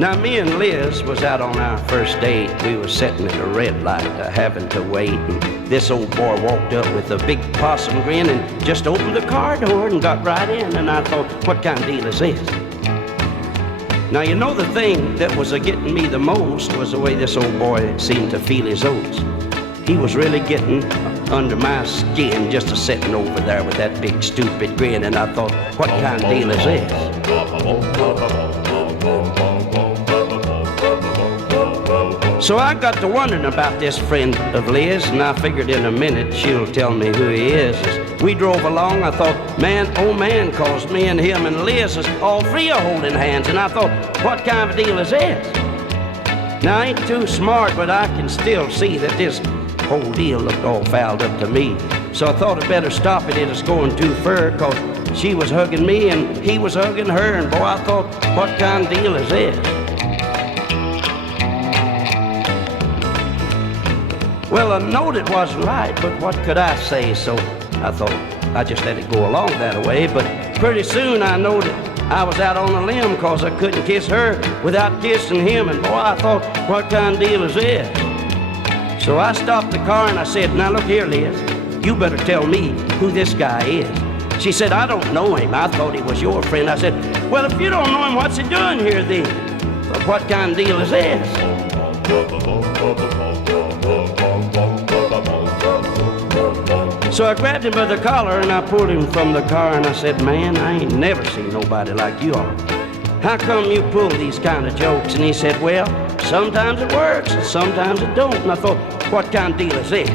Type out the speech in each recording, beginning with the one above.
Now, me and Liz was out on our first date. We was sitting at a red light, having to wait. And this old boy walked up with a big possum grin and just opened the car door and got right in. And I thought, what kind of deal is this? Now, you know, the thing that was getting me the most was the way this old boy seemed to feel his oats. He was really getting under my skin just a sitting over there with that big stupid grin. And I thought, what kind of deal is this? So I got to wondering about this friend of Liz, and I figured in a minute she'll tell me who he is. As we drove along, I thought, man, oh man, 'cause me and him and Liz is all three are holding hands, and I thought, what kind of deal is this? Now, I ain't too smart, but I can still see that this whole deal looked all fouled up to me. So I thought I'd better stop it. It was going too far, 'cause she was hugging me and he was hugging her, and boy, I thought, what kind of deal is this? Well, I knowed it wasn't right, but what could I say? So I thought I just let it go along that way. But pretty soon I knowed that I was out on a limb, 'cause I couldn't kiss her without kissing him. And boy, I thought, what kind of deal is this? So I stopped the car and I said, now look here, Liz, you better tell me who this guy is. She said, I don't know him. I thought he was your friend. I said, well, if you don't know him, what's he doing here then? But what kind of deal is this? So I grabbed him by the collar and I pulled him from the car and I said, man, I ain't never seen nobody like you are. How come you pull these kind of jokes? And he said, well, sometimes it works and sometimes it don't. And I thought, what kind of deal is this?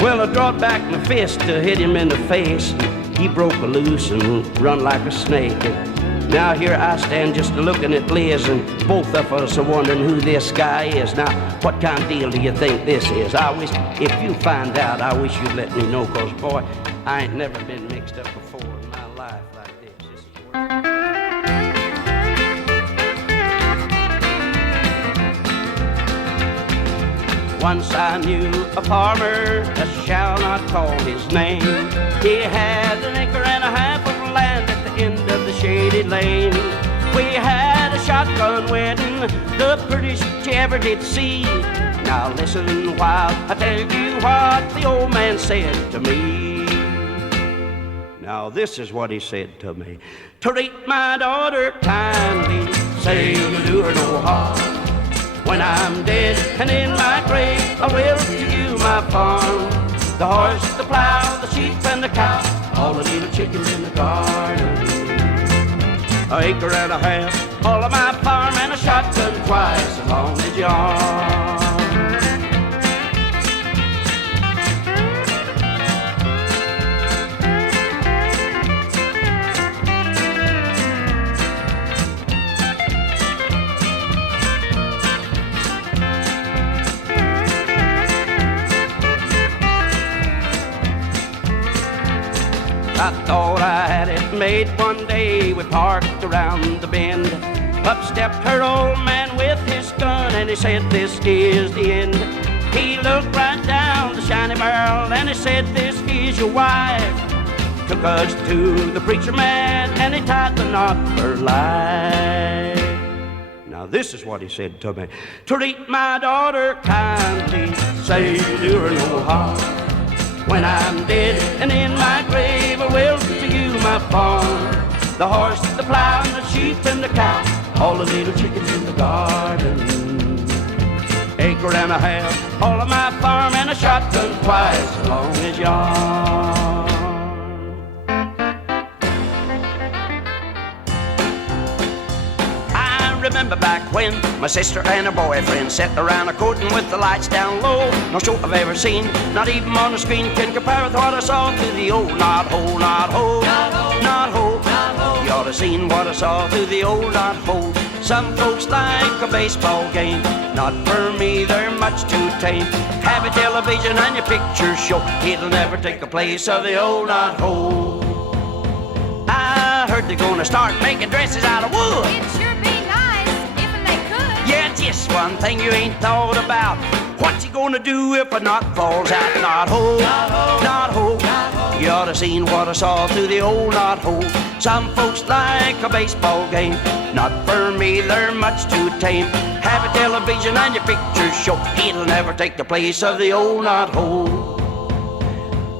Well, I brought back my fist to hit him in the face, and he broke loose and run like a snake. And now here I stand just looking at Liz, and both of us are wondering who this guy is. Now, what kind of deal do you think this is? I wish, if you find out, I wish you'd let me know, 'cause boy, I ain't never been mixed up before in my life like this. This is where... Once I knew a farmer, I shall not call his name. He had an acre and a half of land at the end of the shady lane. We had a shotgun wedding, the prettiest you ever did see. Now listen while I tell you what the old man said to me. Now this is what he said to me. Treat my daughter kindly, say you do her no harm. When I'm dead and in my grave, I will to you my farm. The horse, the plow, the sheep and the cow, all the little chickens in the garden. An acre and a half, all of my farm, and a shotgun twice as long as you are. I thought I had it made one day. We parked around the bend. Up stepped her old man with his gun, and he said, this is the end. He looked right down the shiny barrel, and he said, this is your wife. Took us to the preacher man, and he tied the knot for life. Now this is what he said to me. Treat my daughter kindly, say you do her no harm. When I'm dead and in my grave, I will to you my farm. The horse, the plow, and the sheep and the cow, all the little chickens in the garden. Acre and a half, all of my farm, and a shotgun twice as long as yours. Remember back when my sister and her boyfriend sat around a courting with the lights down low. No show I've ever seen, not even on the screen, can compare with what I saw through the old knothole, knothole, knothole. You ought to seen what I saw through the old knothole. Some folks like a baseball game, not for me, they're much too tame. Have a television and your pictures show, it'll never take the place of the old knothole. I heard they're gonna start making dresses out of wood. It'd sure be nice if they could. Yeah, just one thing you ain't thought about. What's he gonna do if a knot falls out? Knothole, knothole, knothole. You ought ought to seen what I saw through the old knot hole. Some folks like a baseball game. Not for me, they're much too tame. Have a television and your pictures show. It'll never take the place of the old knot hole.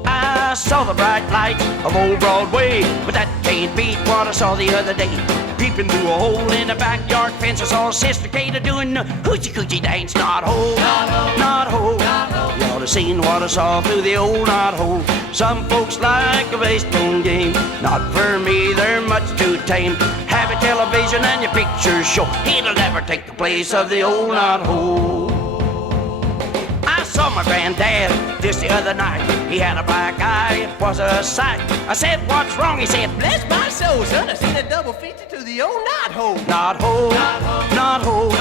I saw the bright light of old Broadway, but that can't beat what I saw the other day. Peeping through a hole in the backyard fence, I saw Sister Kate doing the hoochie coochie dance. Knot hole, knot hole. You ought to seen what I saw through the old knot hole. Some folks like a baseball game. Not for me, they're much too tame. Have a television and your pictures show. It'll never take the place of the old knot hole. I saw my granddad just the other night. He had a black eye, it was a sight. I said, what's wrong? He said, bless my soul, son, I seen a double feature to the old knot hole. Knot hole, knot hole.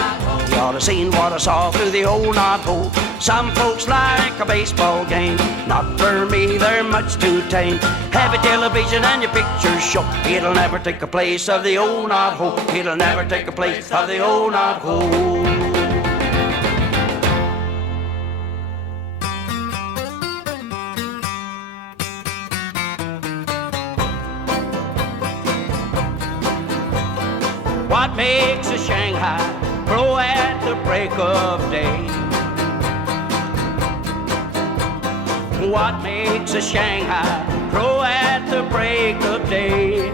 You ought to seen what I saw through the old knot hole. Some folks like a baseball game. Not for me, they're much too tame. Have a television and your pictures show. It'll never take the place of the old knot hole. It'll never take the place of the old knot hole. What makes a Shanghai crow at the break of day? What makes a Shanghai crow at the break of day?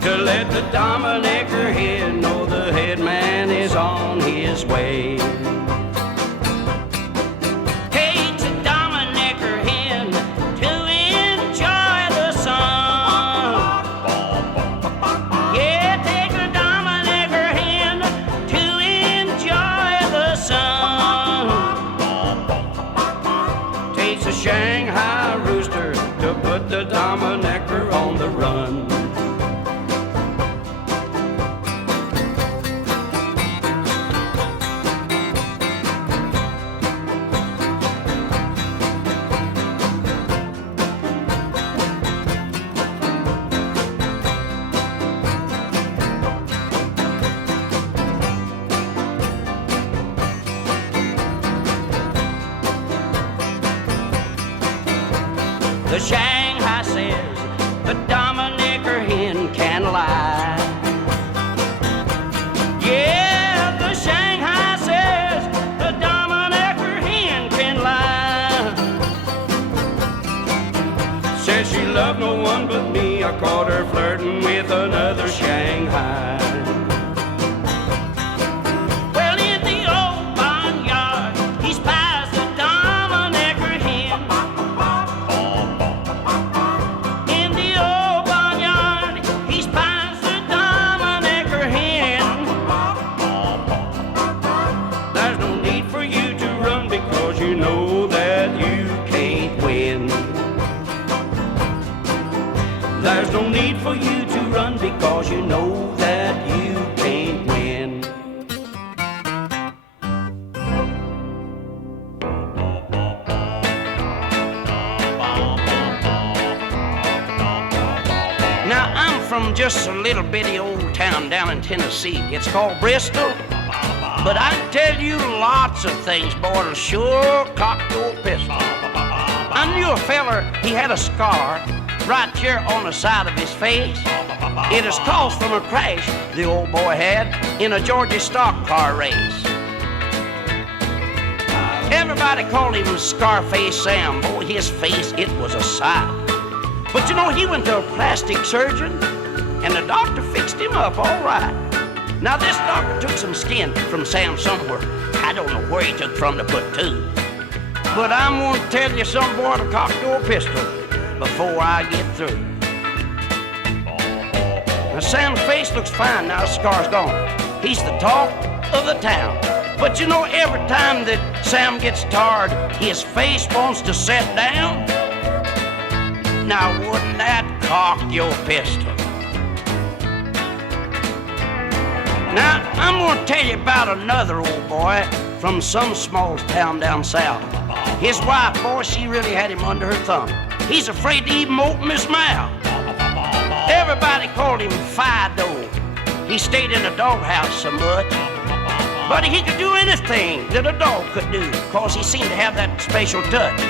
To let the Dominicker hen know the head man is on his way. Takes a Dominicker hen to enjoy the sun. Shanghai rooster to put the Dominicker on the run. The Shanghai says the Dominicker hen can lie. Yeah, the Shanghai says the Dominicker hen can lie. Says she loved no one but me. I caught her flirting with another Shanghai. There's no need for you to run because you know that you can't win. Now, I'm from just a little bitty old town down in Tennessee. It's called Bristol. But I tell you lots of things, boy, to sure cock your pistol. I knew a feller, he had a scar right here on the side of his face. It is caused from a crash the old boy had in a Georgia stock car race. Everybody called him Scarface Sam. Boy, his face, it was a sight. But you know, he went to a plastic surgeon and the doctor fixed him up all right. Now this doctor took some skin from Sam somewhere. I don't know where he took from to put to. But I'm going to tell you something, boy, to cock your pistol before I get through. Now Sam's face looks fine now the scar's gone. He's the talk of the town. But you know, every time that Sam gets tired, his face wants to set down. Now wouldn't that cock your pistol? Now I'm going to tell you about another old boy from some small town down south. His wife, boy, she really had him under her thumb. He's afraid to even open his mouth. Everybody called him Fido. He stayed in a doghouse so much. But he could do anything that a dog could do, 'cause he seemed to have that special touch.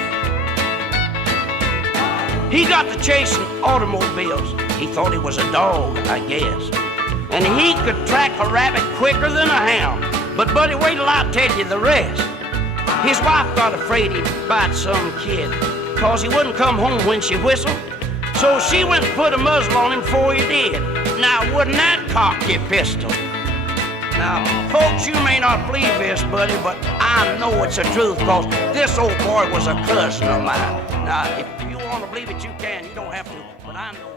He got to chasing automobiles. He thought he was a dog, I guess. And he could track a rabbit quicker than a hound. But buddy, wait till I tell you the rest. His wife got afraid he'd bite some kid, 'cause he wouldn't come home when she whistled. So she went and put a muzzle on him before he did. Now, wouldn't that cock your pistol? Now, folks, you may not believe this, buddy, but I know it's the truth, 'cause this old boy was a cousin of mine. Now, if you want to believe it, you can. You don't have to, but I know.